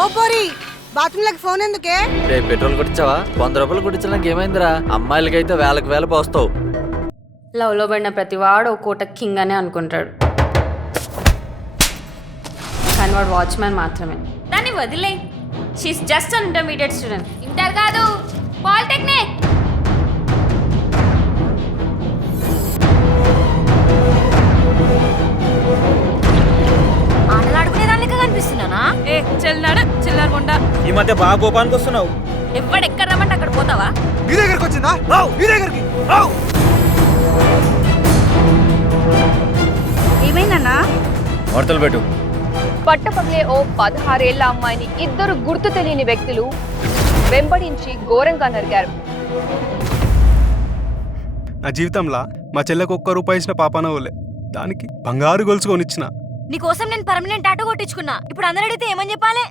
ఓ పోరి bathroom లకి phone ఎందుకే? రే petrol కొట్టించావా? 100 రూపాయలు కొట్టించడానికి ఏమైందిరా? అమ్మాయిలకైతే వేలకు వేల పోస్తావు. లవ్ లో పడిన ప్రతివాడు ఓ కోట కింగ్ అనే అనుకుంటాడు, కానీ వాడు వాచ్మ్యాన్ మాత్రమే. దాన్ని వదిలే. She is just an intermediate student. Inter కాదు, పాలిటెక్నిక్. ఆటలాడుకునేదానిక కనిపిస్తున్నానా? ఏ చెల్లాడు చిల్లరకుండా. ఈ మధ్య బాగా కోపానికి వస్తున్నావు. ఎవ్వడెక్కడ రమ్మంటే అక్కడ పోతావా? నీ దగ్గరికి వచ్చిందా? నీ దగ్గరికి ఏమైందన్నా? వార్తలు పెట్టు. పట్టపగలే ఓ 16 ఏళ్ల అమ్మాయిని ఇద్దరు గుర్తు తెలియని వ్యక్తులు వెంబడించి ఘోరంగా నరికారు. నా జీవితంలో మా చెల్లెకు ఒక్క రూపాయి ఇచ్చిన పాపాన ఓలే, దానికి బంగారు గొలుసు కొనిచ్చిన. నీకోసం నేను పర్మనెంట్ టాటూ కొట్టించుకున్నా. ఇప్పుడు అందరూ అడిగితే ఏమని చెప్పాలి?